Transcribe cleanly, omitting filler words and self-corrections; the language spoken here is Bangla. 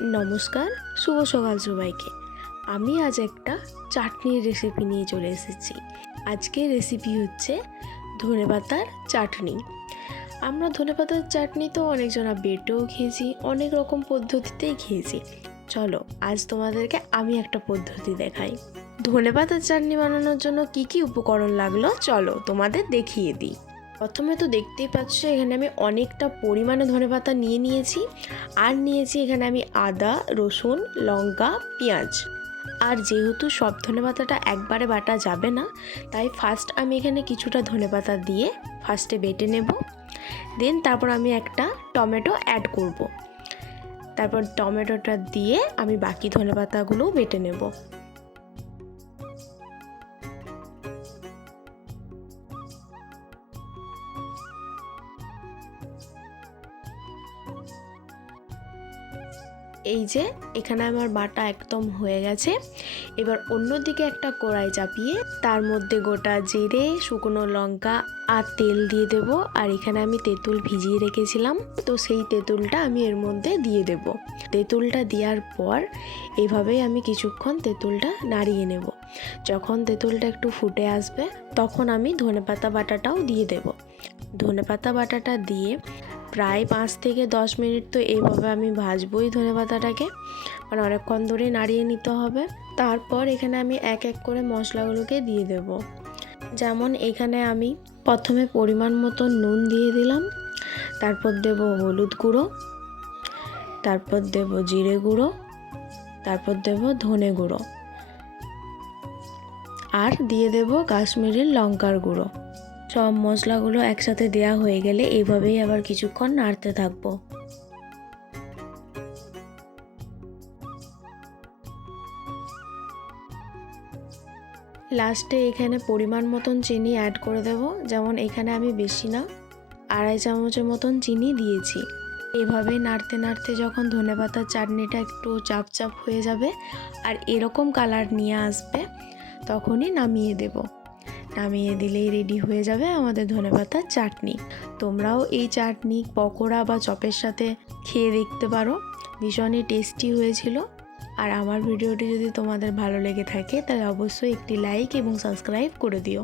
নমস্কার, শুভ সকাল সবাইকে। আমি আজ একটা চাটনির রেসিপি নিয়ে চলে এসেছি। আজকের রেসিপি হচ্ছে ধনেপাতার চাটনি। আমরা ধনেপাতার চাটনি তো অনেকজনা বেটেও খেয়েছি, অনেক রকম পদ্ধতিতেই খেয়েছি। চলো আজ তোমাদেরকে আমি একটা পদ্ধতি দেখাই। ধনেপাতার চাটনি বানানোর জন্য কি কি উপকরণ লাগলো চলো তোমাদের দেখিয়ে দিই। প্রথমে তো দেখতেই পাচ্ছ এখানে আমি অনেকটা পরিমাণে ধনেপাতা নিয়েছি। আর নিয়েছি এখানে আমি আদা, রসুন, লঙ্কা, পেঁয়াজ। আর যেহেতু সব ধনেপাতাটা একবারে বাটা যাবে না, তাই ফার্স্ট আমি এখানে কিছুটা ধনেপাতা দিয়ে ফার্স্টে বেটে নেব। দেন তারপর আমি একটা টমেটো অ্যাড করব। তারপর টমেটোটা দিয়ে আমি বাকি ধনেপাতাগুলোও বেটে নেব। এই যে এখানে আমার বাটা একদম হয়ে গেছে। এবার অন্যদিকে একটা কড়াই চাপিয়ে তার মধ্যে গোটা জিরে, শুকনো লঙ্কা আর তেল দিয়ে দেব। আর এখানে আমি তেঁতুল ভিজিয়ে রেখেছিলাম, তো সেই তেঁতুলটা আমি এর মধ্যে দিয়ে দেব। তেঁতুলটা দেওয়ার পর এইভাবেই আমি কিছুক্ষণ তেঁতুলটা নাড়িয়ে নেব। যখন তেঁতুলটা একটু ফুটে আসবে তখন আমি ধনেপাতা বাটাটাও দিয়ে দেব। ধনেপাতা বাটাটা দিয়ে প্রায় 5 থেকে 10 মিনিট তো এইভাবে আমি ভাজবই ধনেপাতাটাকে, মানে অনেকক্ষণ ধরে নাড়িয়ে নিতে হবে। তারপর এখানে আমি এক এক করে মশলাগুলোকে দিয়ে দেব। যেমন এখানে আমি প্রথমে পরিমাণ মতো নুন দিয়ে দিলাম, তারপর দেব হলুদ গুঁড়ো, তারপর দেব জিরে গুঁড়ো, তারপর দেব ধনে গুঁড়ো, আর দিয়ে দেব কাশ্মীরি লঙ্কার গুঁড়ো। সব মশলাগুলো একসাথে দেওয়া হয়ে গেলে এইভাবেই আবার কিছুক্ষণ নাড়তে থাকবো। লাস্টে এখানে পরিমাণ মতন চিনি অ্যাড করে দেব। যেমন এখানে আমি বেশি না, 2.5 চামচের মতন চিনি দিয়েছি। এভাবে নাড়তে নাড়তে যখন ধনেপাতার চাটনিটা একটু চাপ চাপ হয়ে যাবে আর এরকম কালার নিয়ে আসবে, তখনই নামিয়ে দেব। নামিয়ে দিলেই রেডি হয়ে যাবে আমাদের ধনেপাতার চাটনি। তোমরাও এই চাটনি পকোড়া বা চপের সাথে খেয়ে দেখতে পারো, ভীষণই টেস্টি হয়েছিল। আর আমার ভিডিওটি যদি তোমাদের ভালো লেগে থাকে তাহলে অবশ্যই একটি লাইক এবং সাবস্ক্রাইব করে দিও।